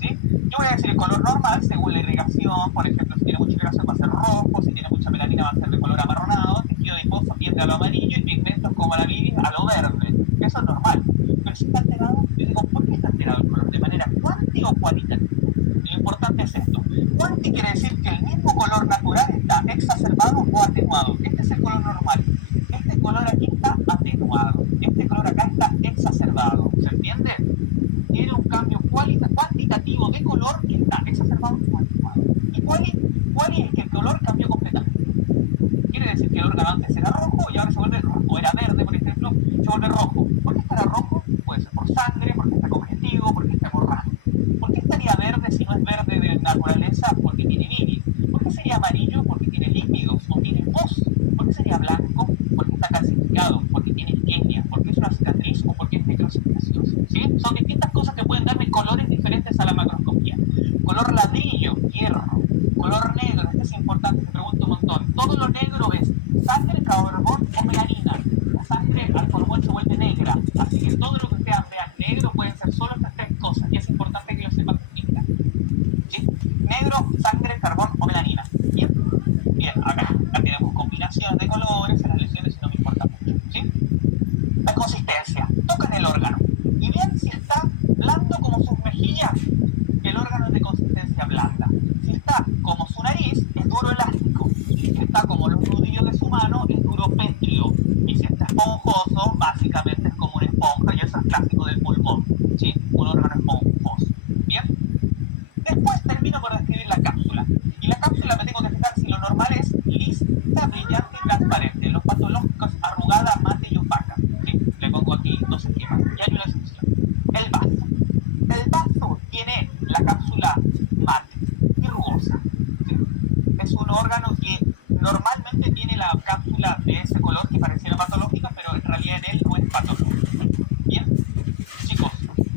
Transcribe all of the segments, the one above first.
¿sí? Yo voy a decir el color normal según la irrigación. Por ejemplo, si tiene mucha irrigación va a ser rojo, si tiene mucha melanina va a ser de color amarronado, tejido adiposo tiende a lo amarillo y pigmentos como la bilis a lo verde. Eso es normal. Pero si está alterado, yo digo, ¿por qué está alterado el color? ¿De manera cuántica o cualitativa? Lo importante es esto. Cuántica quiere decir que el mismo color natural está exacerbado o atenuado. Este es el color normal. Este color aquí está atenuado. Este color acá está exacerbado. ¿Se entiende? Tiene un cambio cuantitativo de color que está exacerbado o atenuado. Y quali es que el color cambió completamente. Quiere decir que el órgano antes era rojo y ahora se vuelve rojo, o era verde, por ejemplo, se vuelve rojo. ¿Por qué estará rojo? Puede ser por sangre, porque está congestivo, porque está hemorrágico. ¿Por qué estaría verde si no es verde de naturaleza? Porque tiene bilis. ¿Por qué sería amarillo? Porque tiene lípidos o tiene pus. ¿Por qué sería blanco? Porque está calcificado, porque tiene isquemia, porque es una cicatriz o porque es necrocitosis. ¿Sí? Son distintas cosas que pueden darle colores diferentes a la macroscopía. Color ladrillo, hierro. Color negro, este es importante, se pregunta un montón. Todo lo negro es sangre, carbón o melanina. La sangre al carbón se vuelve negra, así que todo lo que ustedes vean negro pueden ser solo estas tres cosas, y es importante que lo sepan distintas. ¿Sí? Negro, sangre, carbón o melanina. Bien, bien, acá tenemos combinaciones de colores en las lesiones y no me importa mucho. ¿Sí? La consistencia, tocan el órgano. Y bien, si está blando como sus mejillas, el órgano es de consistencia blanda. Si está como su nariz, es duro elástico. Si está como los nudillos de su mano, es duro pétreo. Y si está esponjoso, básicamente es como una esponja, y eso es clásico del pulmón. ¿Sí? Un órgano esponjoso. Bien. Después termino por describir la cápsula. Y la cápsula me tengo que fijar si lo normal es lisa, brillante y transparente. Los patológicos arrugada, mate y opaca. ¿Sí? Le pongo aquí dos esquemas. Y hay una excepción. El vaso. El vaso tiene la cápsula mate y rugosa. ¿Sí? Es un órgano que normalmente tiene la cápsula de ese color que pareciera patológica, pero en realidad en él no es patológico. Bien, chicos,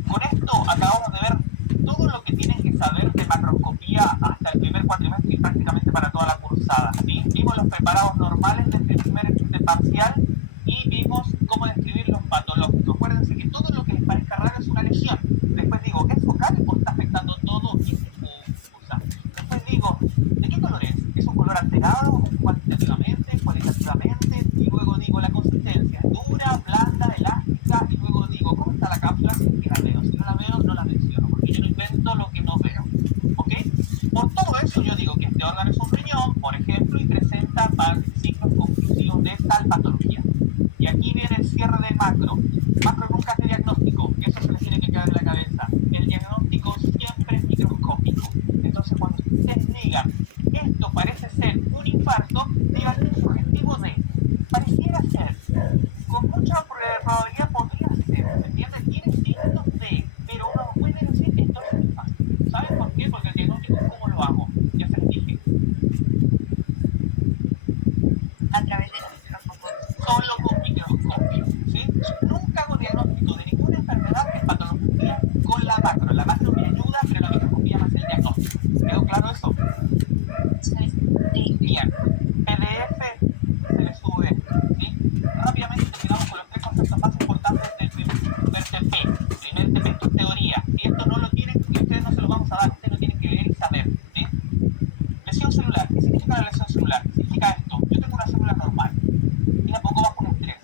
con esto acabamos de ver todo lo que tienen que saber de macroscopía hasta el primer cuatrimestre y prácticamente para toda la cursada. ¿Sí? Vimos los preparados normales desde el primer parcial y vimos cómo describir los patológicos. Acuérdense que todo lo que les parezca raro es una lesión. Después digo, ¿es focal o está afectando todo y se usa? Después digo, ¿de qué color es? ¿Es un color alterado cuantitativamente, cualitativamente? Y luego digo, la consistencia es dura, blanda, elástica. Y luego digo, ¿cómo está la cápsula? Si es que la veo. Si no la veo, no la menciono, porque yo no invento lo que no veo. ¿Ok? Por todo eso yo digo que este órgano es un riñón, por ejemplo, y presenta signos conclusivos de tal patología. Y aquí viene el cierre de macro. Macro nunca es de diagnóstico, eso se les tiene que quedar en la cabeza. El diagnóstico siempre es microscópico. Entonces, cuando ustedes digan, esto parece ser un infarto, digan un subjetivo de, pareciera ser, con mucha probabilidad podría ser, ¿se entiende? Tiene signos de, pero uno no puede decir esto es un infarto. ¿Saben por qué? Porque el diagnóstico, ¿cómo lo hago? Ya se les dije. A través de los microscopios. Solo con microscopio, ¿sí? Nunca hago diagnóstico de ninguna enfermedad en patología con la macro. La macro me ayuda, pero la microscopía me hace el diagnóstico. ¿Quedó claro eso? Sí. Bien. PDF se le sube, ¿sí? Rápidamente terminamos con los tres conceptos más importantes del primer TP. Primer TP, esto es teoría. Y esto no lo tienen, y ustedes no se lo vamos a dar, ustedes lo tienen que leer y saber, ¿sí? Lesión celular. ¿Qué significa la lesión celular? Significa esto. Yo tengo una célula normal y la pongo bajo un estrés.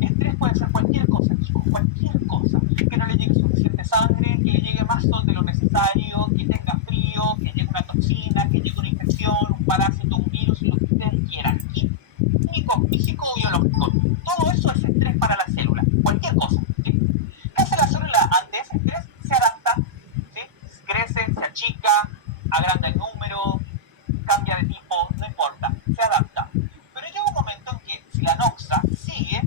Estrés puede ser cualquier cosa, chicos, cualquier cosa. Que no le llegue suficiente sangre, que le llegue más sol de lo necesario, que tenga frío, que llegue una toxina, que llegue una infección, un parásito, un virus, lo que ustedes quieran. Químico, físico o biológico. Todo eso es estrés para la célula. Cualquier cosa. ¿Sí? ¿Qué hace la célula ante ese estrés? Se adapta. ¿Sí? Crece, se achica, agranda el número, cambia de tipo, no importa, se adapta. Pero llega un momento en que si la noxa sigue,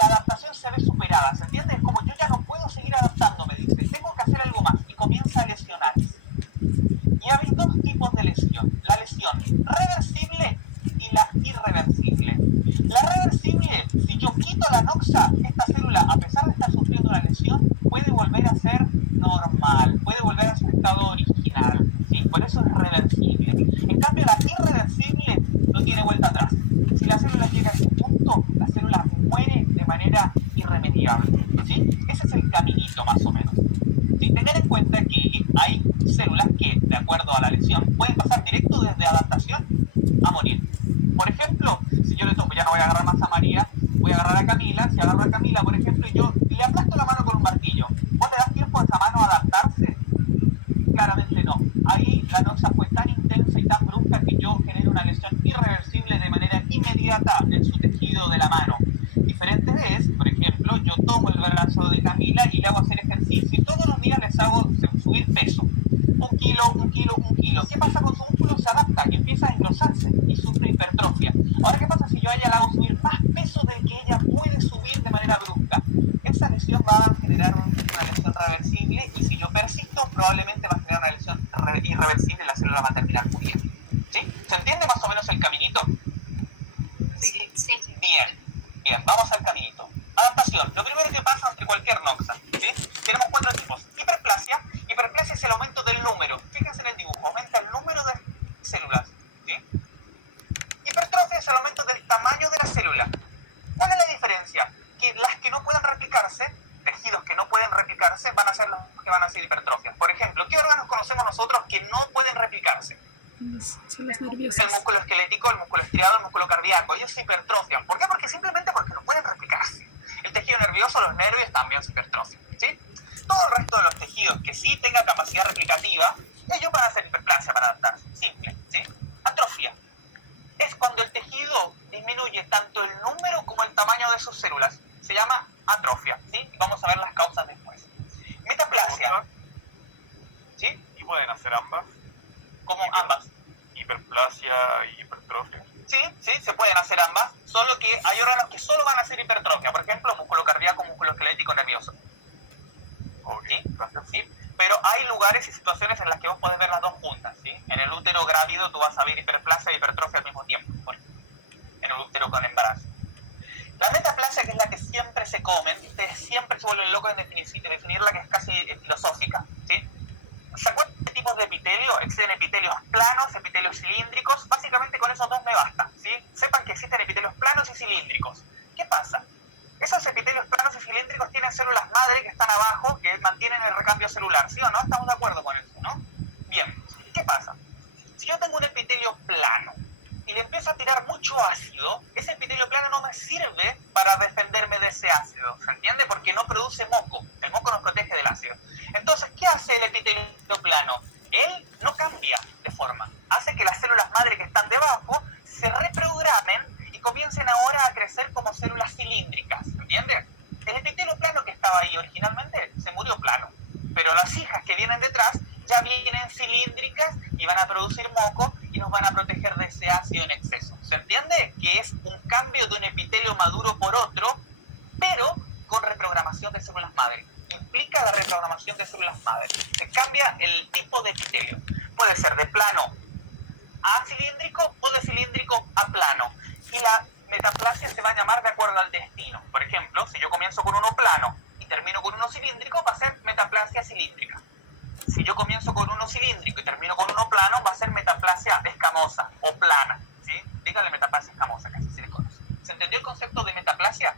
la adaptación se ve superada, ¿se entiende? Es como yo ya no puedo seguir adaptándome, dice, tengo que hacer algo más y comienza a lesionarse. Y hay dos tipos de lesión, la lesión reversible y la irreversible. La reversible, si yo quito la noxa, esta célula, a pesar de estar sufriendo una lesión, puede volver a ser normal, puede volver a su estado original, ¿sí? Por eso es reversible. En cambio, la irreversible no tiene vuelta atrás. Si la célula llega a ese punto, la célula muere de manera irremediable, ¿sí? Ese es el caminito más o menos. ¿Sí? Tener en cuenta que hay células acuerdo a la lesión, pueden pasar directo desde adaptación a morir. Por ejemplo, si yo le tomo, ya no voy a agarrar más a María, voy a agarrar a Camila. Si agarro a Camila, por ejemplo, y yo le aplasto la mano con un martillo, ¿vos le das tiempo a esa mano a adaptarse? Claramente no. Ahí la noxa fue tan intensa y tan brusca que yo genero una lesión irreversible de manera inmediata en su tejido de la mano. Diferente es, por ejemplo, yo tomo el brazo de Camila y le hago hacer ejercicio y todos los días les hago subir peso. 1 kilo, 1 kilo, 1 kilo. ¿Qué pasa con su músculo? Se adapta y empieza a engrosarse y sufre hipertrofia. Ahora, ¿qué pasa si yo a ella le hago subir más peso del que ella puede subir de manera brusca? Esa lesión va a generar una lesión reversible y si yo persisto, probablemente va a generar una lesión irreversible y la célula va a terminar muriendo. ¿Sí? ¿Se entiende más o menos el caminito? Sí. Bien, vamos al caminito. Adaptación. Lo primero que pasa ante cualquier noxa, ¿sí? Tenemos 4 tipos. Hiperplasia. Hiperplasia es el aumento del número. Fíjense en el dibujo, aumenta el número de células, ¿sí? Hipertrofia es el aumento del tamaño de la célula. ¿Cuál es la diferencia? Que las que no pueden replicarse, tejidos que no pueden replicarse, van a ser los que van a ser hipertrofias. Por ejemplo, ¿qué órganos conocemos nosotros que no pueden replicarse? Son las El nerviosas. músculo esquelético, el músculo estriado, el músculo cardíaco. Ellos se hipertrofian. ¿Por qué? Simplemente porque no pueden replicarse. El tejido nervioso, los nervios también se hipertrofian, ¿sí? Todo el resto de los tejidos que sí tengan capacidad replicativa, ellos van a hacer hiperplasia para adaptarse. Simple, ¿sí? Atrofia es cuando el tejido disminuye tanto el número como el tamaño de sus células. Se llama atrofia, ¿sí? Y vamos a ver las causas después. Metaplasia, ¿sí? ¿Y pueden hacer ambas? Como ambas. Hiperplasia y hipertrofia. Sí, se pueden hacer ambas, solo que hay órganos que solo van a hacer hipertrofia, por ejemplo, músculo cardíaco, músculo esquelético, nervioso. ¿Sí? Pero hay lugares y situaciones en las que vos podés ver las dos juntas, ¿sí? En el útero grávido tú vas a ver hiperplasia y hipertrofia al mismo tiempo, en el útero con embarazo. La metaplasia, que es la que siempre se comen, ustedes siempre se vuelven locos en definirla, que es casi filosófica, ¿sí? ¿Se acuerdan de tipos de epitelio? Existen epitelios planos, epitelios cilíndricos. Básicamente con esos dos me basta, ¿sí? Sepan que existen epitelios planos y cilíndricos. ¿Qué pasa? Esos epitelios planos y cilíndricos tienen células madre que están abajo, que mantienen el recambio celular, ¿sí o no? Estamos de acuerdo con eso, ¿no? Bien, ¿qué pasa? Si yo tengo un epitelio plano y le empiezo a tirar mucho ácido, ese epitelio plano no me sirve para defenderme de ese ácido, ¿se entiende? Porque no produce moco. El moco nos protege del ácido. Entonces, ¿qué hace el epitelio plano? Él no cambia de forma. Hace que las células madre que están debajo se reprogramen y comiencen ahora a crecer como células cilíndricas, ¿entiendes? El epitelio plano que estaba ahí originalmente se murió plano, pero las hijas que vienen detrás ya vienen cilíndricas y van a producir moco y nos van a proteger de ese ácido en exceso. ¿Se entiende? Que es un cambio de un epitelio maduro por otro, pero con reprogramación de células madre. Implica la reprogramación de células madre. Se cambia el tipo de epitelio. Puede ser de plano a cilíndrico o de cilíndrico a plano. Y la metaplasia se va a llamar de acuerdo al destino. Por ejemplo, si yo comienzo con uno plano y termino con uno cilíndrico, va a ser metaplasia cilíndrica. Si yo comienzo con uno cilíndrico y termino con uno plano, va a ser metaplasia escamosa o plana, ¿sí? Díganle metaplasia escamosa, que así se le conoce. ¿Se entendió el concepto de metaplasia?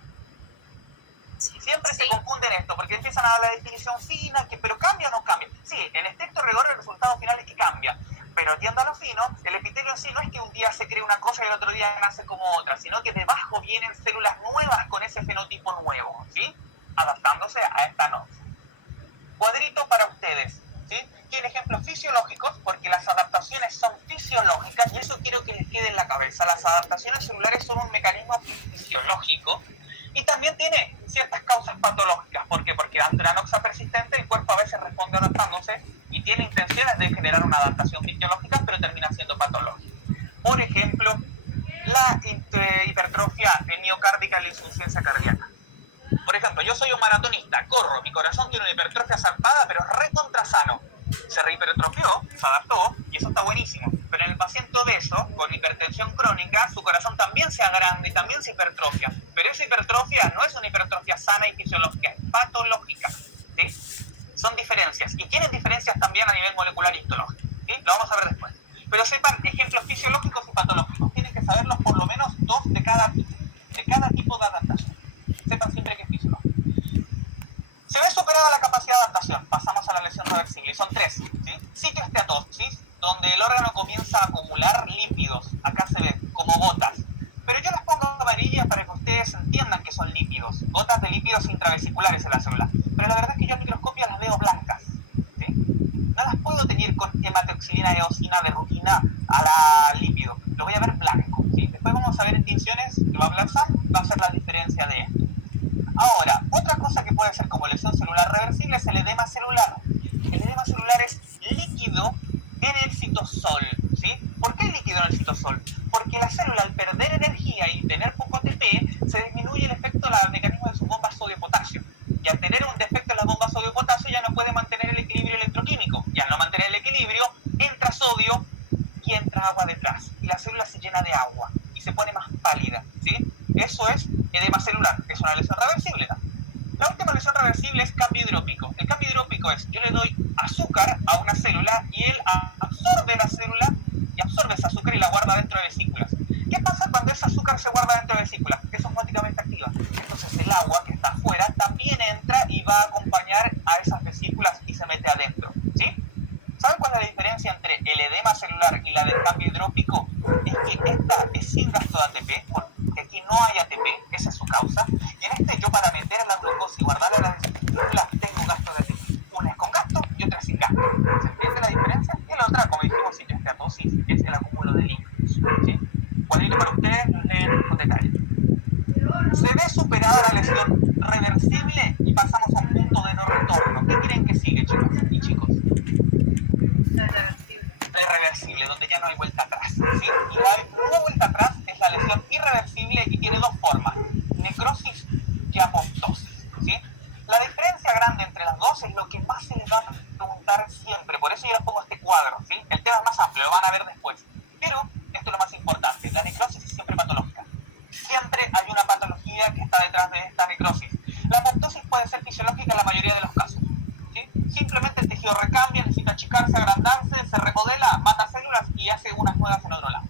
Siempre se confunden esto, porque empiezan a dar la definición fina, pero ¿cambia o no cambia? Sí, en estricto rigor el resultado final es que cambia, pero atiendo a lo fino, el epitelio en sí no es que un día se cree una cosa y el otro día nace como otra, sino que debajo vienen células nuevas con ese fenotipo nuevo, ¿sí? Adaptándose a esta noxa. Cuadrito para ustedes, ¿sí? Tiene ejemplos fisiológicos, porque las adaptaciones son fisiológicas, y eso quiero que les quede en la cabeza. Las adaptaciones celulares son un mecanismo fisiológico, y también tiene ciertas causas patológicas. ¿Por qué? Porque ante la noxa persistente el cuerpo a veces responde adaptándose y tiene intenciones de generar una adaptación fisiológica, pero termina siendo patológica. Por ejemplo, la hipertrofia miocárdica y la insuficiencia cardíaca. Por ejemplo, yo soy un maratonista, corro, mi corazón tiene una hipertrofia zarpada, pero es recontra sano. Se rehipertrofió, se adaptó, y eso está buenísimo. Pero en el paciente obeso, con hipertensión crónica, su corazón también se agranda y también se hipertrofia. Pero esa hipertrofia no es una hipertrofia sana y fisiológica, es patológica, ¿sí? Son diferencias, y tienen diferencias también a nivel molecular y histológico, ¿sí? Lo vamos a ver después. Pero sepan ejemplos fisiológicos y patológicos. Tienen que saberlos por lo menos 2 de cada tipo de adaptación. Sepan siempre que es fisiológico. Se ve superada la capacidad de adaptación, pasamos a la lesión reversible, y son 3, ¿sí? Citoesteatosis, donde el órgano comienza a acumular lípidos, acá se ve, como gotas. Pero yo las pongo amarillas para que ustedes entiendan que son lípidos, gotas de lípidos intravesiculares en la célula. Pero la verdad es que yo al microscopio las veo blancas, ¿sí? No las puedo tener con hematoxilina eosina de rutina a la lípido, lo voy a ver blanco, ¿sí? Después vamos a ver en tinciones, que va a hablar Sam, va a ser la diferencia de esto. Ahora, otra cosa que puede ser como lesión celular reversible es el edema celular. El edema celular es líquido en el citosol, ¿sí? ¿Por qué líquido en el citosol? Porque la célula al perder energía y tener poco ATP, se disminuye el efecto del mecanismo de sus bombas sodio-potasio. Y al tener un defecto en las bombas sodio-potasio ya no puede mantener el equilibrio electroquímico. Y al no mantener el equilibrio, entra sodio y entra agua detrás. Y la célula se llena de agua y se pone más pálida, ¿sí? Eso es edema celular, es una lesión reversible. La última lesión reversible es cambio hidrópico. El cambio hidrópico es, yo le doy azúcar a una célula y él absorbe la célula y absorbe ese azúcar y la guarda dentro de vesículas. ¿Qué pasa cuando ese azúcar se guarda dentro de vesículas? Es osmóticamente activa. Entonces el agua que está afuera también entra y va a acompañar a esas vesículas y se mete adentro, ¿sí? ¿Saben cuál es la diferencia entre el edema celular y la del cambio hidrópico? Es que esta es sin gasto de ATP, porque aquí no hay ATP, esa es su causa. Y en este yo para meter la glucosa y guardarla en las vesículas tengo gasto de ATP. Una es con gasto y otra es sin gasto. ¿Se entiende la diferencia? Y la otra, como dijimos, citoesteatosis, es el acúmulo de líquidos, ¿sí? Cuadrito para ustedes, los leen con detalle. Se ve superada la lesión reversible y pasamos a un punto de no retorno. ¿Qué creen que sigue, chicos y chicos? Irreversible, donde ya no hay vuelta atrás, ¿sí? Y la nueva vuelta atrás es la lesión irreversible y tiene dos formas, necrosis y apoptosis, ¿sí? La diferencia grande entre las dos es lo que más se les va a preguntar siempre, por eso yo les pongo este cuadro, ¿sí? El tema es más amplio, lo van a ver después, pero esto es lo más importante, la necrosis es siempre patológica, siempre hay una patología que está detrás de esta necrosis. La apoptosis puede ser fisiológica en la mayoría de los casos, ¿sí? Simplemente el tejido recambia, necesita achicarse, agrandarse, se remodela, mata células y hace unas nuevas en otro lado.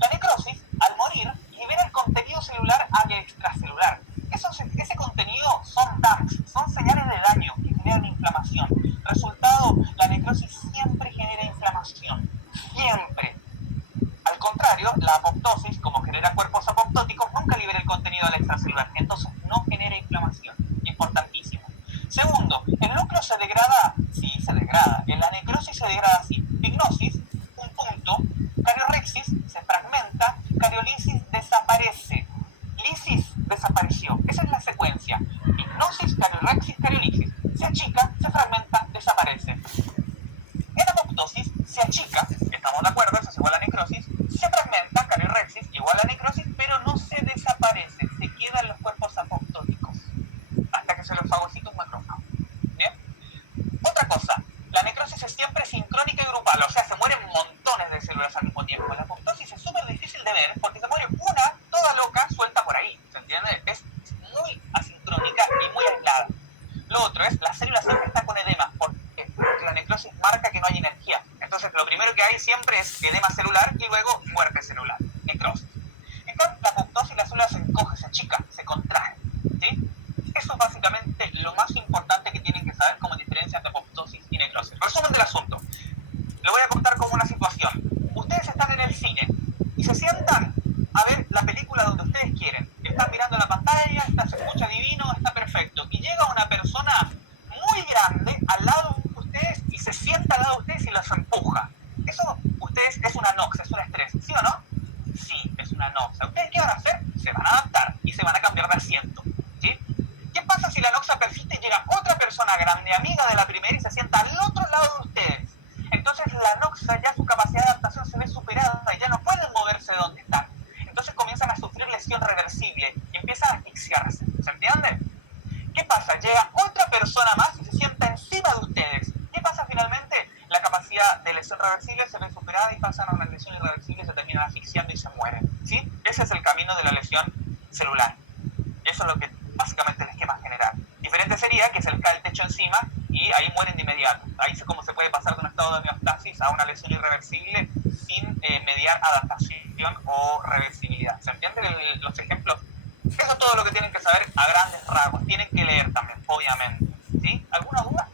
La necrosis, al morir, libera el contenido celular al extracelular. Ese contenido son dumps, son señales de daño que generan inflamación. Resultado, la necrosis siempre genera inflamación. Siempre. Al contrario, la apoptosis, como genera cuerpos apoptóticos, nunca libera el contenido al extracelular. Entonces, no genera inflamación. Importantísimo. Segundo, el núcleo se degrada, sí, se degrada. En la necrosis se degrada así. Pignosis, un punto. Cariorexis, se fragmenta. Cariolisis, desaparece. Lisis, desapareció. Esa es la secuencia. Pignosis, cariorexis, cariolisis. Se achica, se fragmenta, desaparece. En apoptosis, se achica, estamos de acuerdo, eso es igual a necrosis. Se fragmenta, cariorexis, igual a necrosis, pero no se desaparece. Se quedan los cuerpos apoptóticos hasta que se los fagocita un macrófago. ¿Bien? Otra cosa, la necrosis es siempre sincrónica y grupal, o sea, se mueren montones de células al mismo tiempo. La apoptosis es súper difícil de ver porque se muere una toda loca suelta por ahí, ¿se entiende? Es muy asincrónica y muy aislada. Lo otro es, la célula siempre está con edema, porque la necrosis marca que no hay energía. Entonces, lo primero que hay siempre es edema celular y luego muerte celular, necrosis. Entonces, la apoptosis, la célula se encoge, se achica, se contrae, ¿sí? Eso es básicamente lo más importante que tienen que saber como diferencia entre apoptosis y necrosis. Resumen del asunto. Lo voy a contar como una situación. Ustedes están en el cine y se sientan a ver la película donde ustedes quieren. Están mirando la pantalla, se escucha divino, está perfecto. Y llega una persona muy grande al lado de ustedes y se sienta al lado de ustedes y los empuja. Eso, ustedes, es una noxa, es un estrés, ¿sí o no? Sí, es una noxa. ¿Ustedes qué van a hacer? Se van a adaptar y se van a cambiar de asiento, ¿sí? ¿Qué pasa si la noxa persiste y llega otra persona grande, amiga de la primera, y se sienta al otro lado de ustedes? Entonces la noxa, ya su capacidad de adaptación se ve superada y ya no pueden moverse de donde están. Entonces comienzan a sufrir lesión reversible y empiezan a asfixiarse. ¿Se entiende? ¿Qué pasa? Llega otra persona más y se sienta encima de ustedes. ¿Qué pasa finalmente? La capacidad de lesión reversible se ve superada y pasan a una lesión irreversible y se terminan asfixiando y se mueren, ¿sí? Ese es el camino de la lesión celular. Eso es lo que básicamente el esquema general. Diferente sería que se les cae el techo encima y ahí mueren de inmediato. Ahí es como se puede pasar de un estado de homeostasis a una lesión irreversible sin mediar adaptación o reversibilidad. ¿Se entienden los ejemplos? Eso es todo lo que tienen que saber a grandes rasgos. Tienen que leer también, obviamente. ¿Sí? ¿Alguna duda?